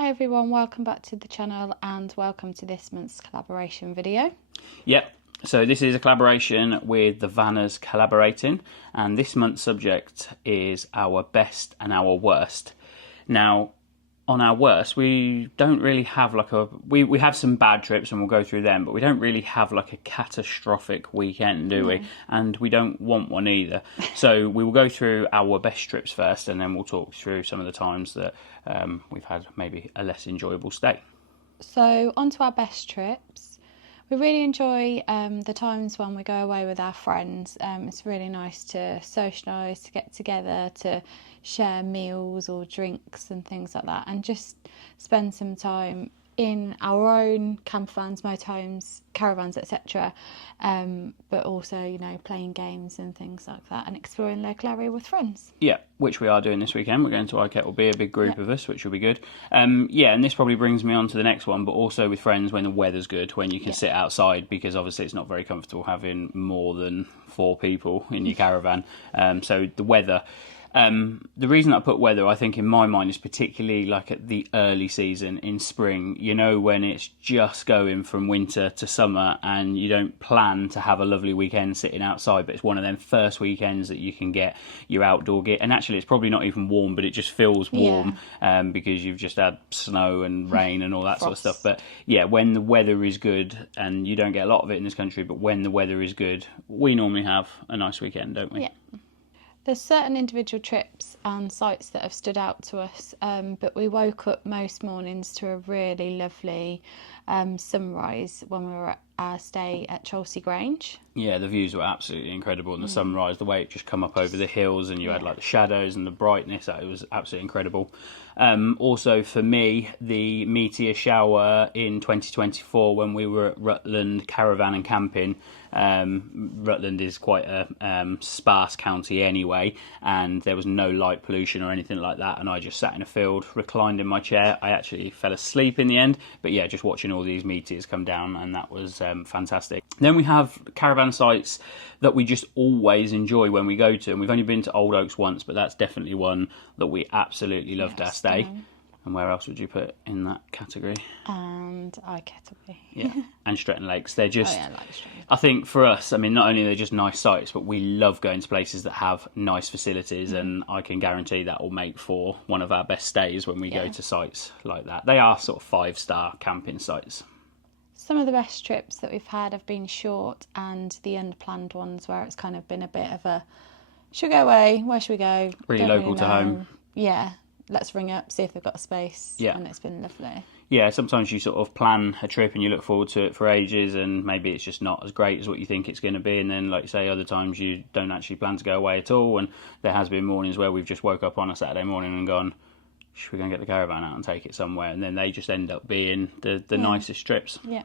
Hi everyone, welcome back to the channel and welcome to this month's collaboration video. Yep, so this is a collaboration with the Vanners Collaborating, and this month's subject is our best and our worst. Now, on our worst, we don't really have like we have some bad trips and we'll go through them, but we don't really have like a catastrophic weekend, do we? And we don't want one either. So we will go through our best trips first, and then we'll talk through some of the times that we've had maybe a less enjoyable stay. So on to our best trips. We really enjoy the times when we go away with our friends. It's really nice to socialise, to get together, to share meals or drinks and things like that, and just spend some time in our own campervans, motorhomes, caravans, etc. But also, you know, playing games and things like that, and exploring local area with friends. Yeah, which we are doing this weekend. We're going to Iket. Will be a big group of us, which will be good. Yeah, and this probably brings me on to the next one, but also with friends when the weather's good, when you can sit outside, because obviously it's not very comfortable having more than 4 people in your caravan. So the weather. The reason I put weather, I think in my mind, is particularly like at the early season in spring, you know, when it's just going from winter to summer and you don't plan to have a lovely weekend sitting outside, but it's one of them first weekends that you can get your outdoor gear. And actually it's probably not even warm, but it just feels warm because you've just had snow and rain and all that sort of stuff. But yeah, when the weather is good, and you don't get a lot of it in this country, but when the weather is good, we normally have a nice weekend, don't we? Yeah. There's certain individual trips and sites that have stood out to us, but we woke up most mornings to a really lovely sunrise when we were at our stay at Chelsea Grange. Yeah, the views were absolutely incredible, and the sunrise, the way it just come up over the hills, and you had like the shadows and the brightness, it was absolutely incredible. Also for me, the meteor shower in 2024 when we were at Rutland Caravan and Camping. Rutland is quite a sparse county anyway, and there was no light pollution or anything like that, and I just sat in a field, reclined in my chair. I actually fell asleep in the end, but yeah, just watching all these meteors come down, and that was fantastic. Then we have caravan sites that we just always enjoy when we go to, and we've only been to Old Oaks once, but that's definitely one that we absolutely loved our stay. And where else would you put in that category? And Iket. Yeah, and Stretton Lakes. They're just, I like Stretton. I think for us, I mean, not only are they just nice sites, but we love going to places that have nice facilities, and I can guarantee that will make for one of our best stays when we go to sites like that. They are sort of 5-star camping sites. Some of the best trips that we've had have been short, and the unplanned ones where it's kind of been a bit of a, should we go away? Where should we go? Really local to home. Yeah, let's ring up, see if they've got a space. Yeah. And it's been lovely. Yeah, sometimes you sort of plan a trip and you look forward to it for ages, and maybe it's just not as great as what you think it's going to be. And then, like you say, other times you don't actually plan to go away at all. And there has been mornings where we've just woke up on a Saturday morning and gone, should we go and get the caravan out and take it somewhere? And then they just end up being the nicest trips. Yeah.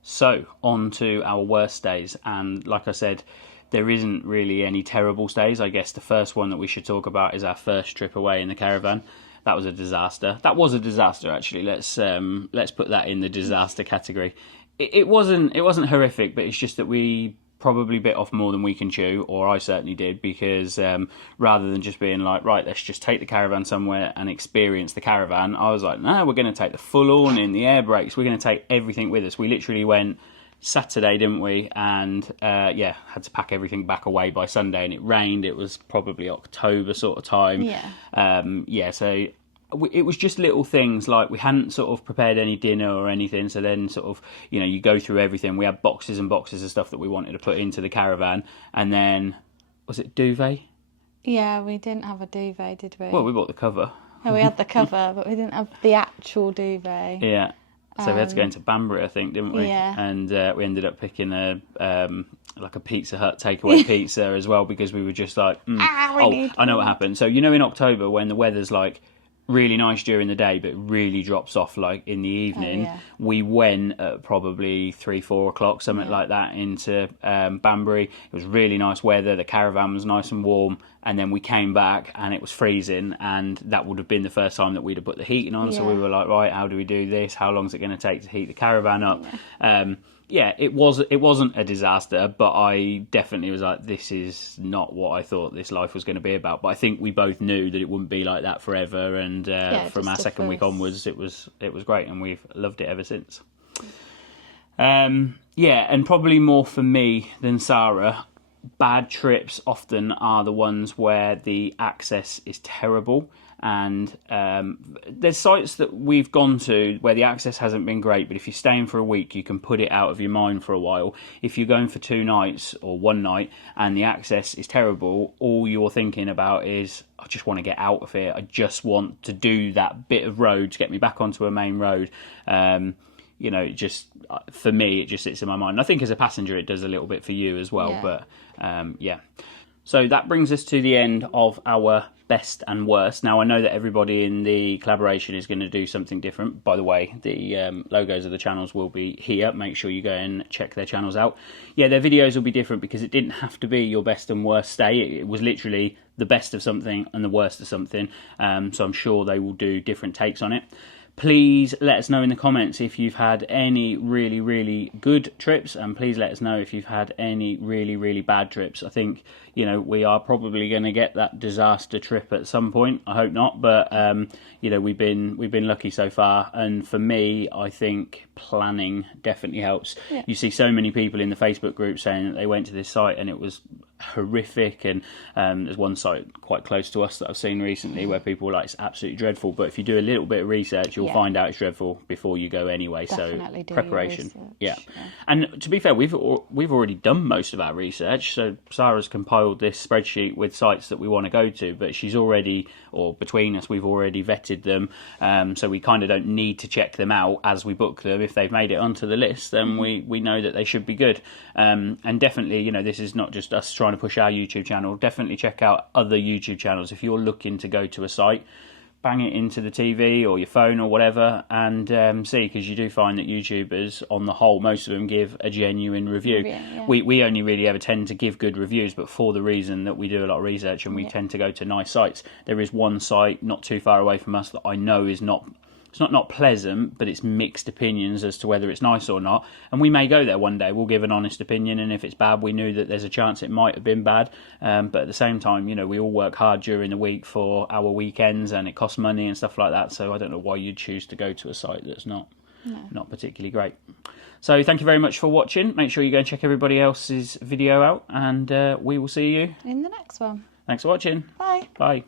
So, on to our worst days. And like I said, there isn't really any terrible stays. I guess the first one that we should talk about is our first trip away in the caravan. That was a disaster. That was a disaster, actually. Let's put that in the disaster category. It wasn't horrific, but it's just that we probably bit off more than we can chew, or I certainly did, because rather than just being like, right, let's just take the caravan somewhere and experience the caravan, I was like, no, we're going to take the full awning, the air brakes, we're going to take everything with us. We literally went Saturday, didn't we? And had to pack everything back away by Sunday, and it rained. It was probably October sort of time. So it was just little things, like we hadn't sort of prepared any dinner or anything, so then sort of, you know, you go through everything. We had boxes and boxes of stuff that we wanted to put into the caravan, and then, was it duvet? Yeah, we didn't have a duvet, did we? Well, we bought the cover. Oh, we had the cover, but we didn't have the actual duvet. Yeah. So we had to go into Banbury, I think, didn't we? Yeah. And we ended up picking a Pizza Hut takeaway pizza as well, because we were just like, I know what happened. So, you know, in October when the weather's like really nice during the day but really drops off like in the evening, we went at probably 3-4 o'clock, something like that, into Banbury. It was really nice weather, the caravan was nice and warm, and then we came back and it was freezing, and that would have been the first time that we'd have put the heating on. So we were like, right, how do we do this? How long is it going to take to heat the caravan up? yeah, it wasn't a disaster, but I definitely was like, this is not what I thought this life was going to be about. But I think we both knew that it wouldn't be like that forever, and from our second week onwards, it was great, and we've loved it ever since. Yeah, and probably more for me than Sara. Bad trips often are the ones where the access is terrible, and there's sites that we've gone to where the access hasn't been great, but if you're staying for a week you can put it out of your mind for a while. If you're going for 2 nights or 1 night and the access is terrible, all you're thinking about is, I just want to get out of here, I just want to do that bit of road to get me back onto a main road. You know, just for me, it just sits in my mind. And I think as a passenger, it does a little bit for you as well. Yeah. But yeah. So that brings us to the end of our best and worst. Now, I know that everybody in the collaboration is going to do something different. By the way, the logos of the channels will be here. Make sure you go and check their channels out. Yeah, their videos will be different because it didn't have to be your best and worst stay. It was literally the best of something and the worst of something. So I'm sure they will do different takes on it. Please let us know in the comments if you've had any really, really good trips, and please let us know if you've had any really, really bad trips. I think, you know, we are probably going to get that disaster trip at some point. I hope not, but you know, we've been lucky so far. And for me, I think planning definitely helps. Yeah. You see so many people in the Facebook group saying that they went to this site and it was horrific, and there's one site quite close to us that I've seen recently where people were like, it's absolutely dreadful, but if you do a little bit of research you'll find out it's dreadful before you go anyway. Definitely. So preparation. Yeah. And to be fair, we've already done most of our research. So Sara's compiled this spreadsheet with sites that we want to go to, but she's already, or between us, we've already vetted them, so we kind of don't need to check them out as we book them. If they've made it onto the list, then we know that they should be good. And definitely, you know, this is not just us trying to push our YouTube channel. Definitely check out other YouTube channels. If you're looking to go to a site, bang it into the TV or your phone or whatever and see, because you do find that YouTubers on the whole, most of them give a genuine review. Yeah. We only really ever tend to give good reviews, but for the reason that we do a lot of research and we tend to go to nice sites. There is one site not too far away from us that I know is not, it's not pleasant, but it's mixed opinions as to whether it's nice or not. And we may go there one day. We'll give an honest opinion, and if it's bad, we knew that there's a chance it might have been bad. But at the same time, you know, we all work hard during the week for our weekends, and it costs money and stuff like that. So I don't know why you'd choose to go to a site that's not particularly great. So thank you very much for watching. Make sure you go and check everybody else's video out, and we will see you in the next one. Thanks for watching. Bye. Bye.